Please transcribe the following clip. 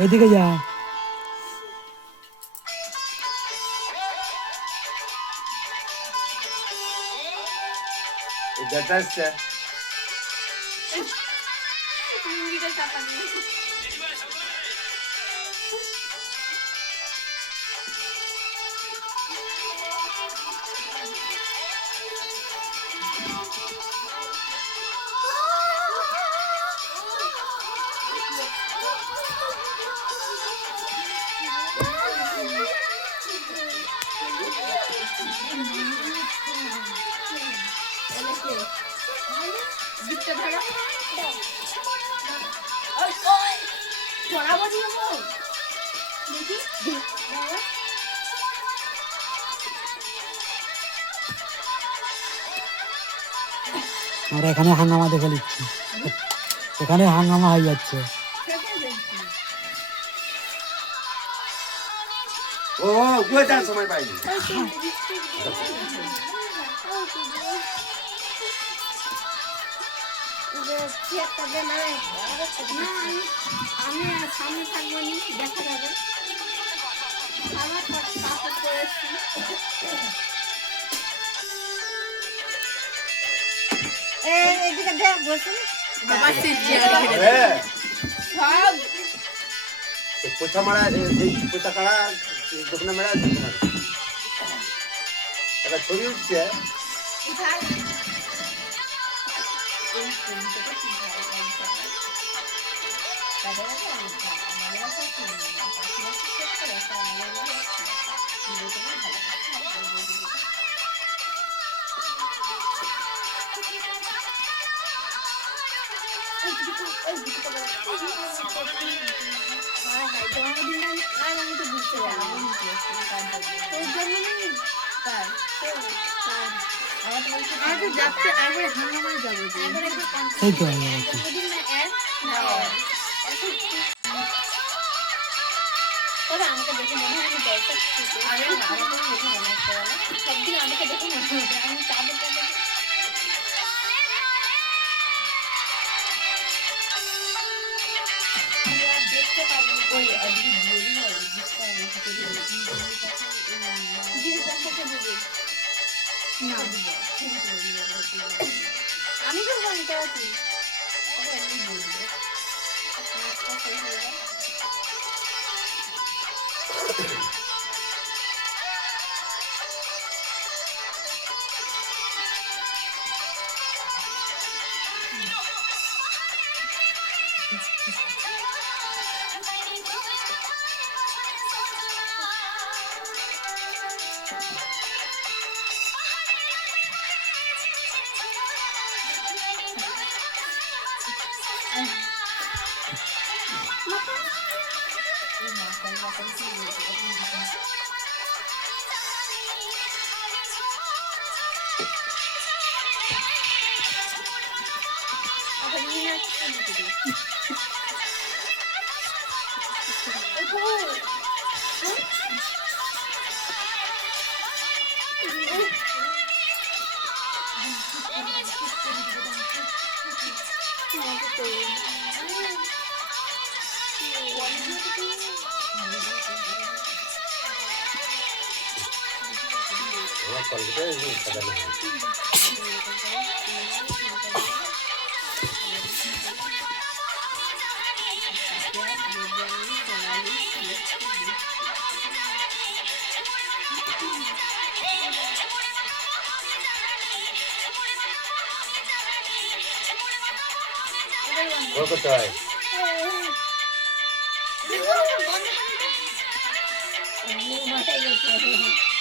ওইদিকে যা। আমরা এখানে হাঙ্গামা দেখে নিচ্ছি, এখানে হাঙ্গামা হয়ে যাচ্ছে। ও গোটার সময় পাইনি। আমি সামনে থাকবো নি, দেখা যাবে। আমার পাশে পড়েছি। এদিকে দেখ বসুন। আবার সব পোছা মারা পোছা কাড়া দোকানে মেলা একটা ছবি উঠছে। এই তো আমাকে দেখে মনে হয় সবদিন আমাকে দেখে মনে হয় আমি চাঁদের দেখতে পারি আমি তো জানতে পারি কোথায় মাথায় গেছে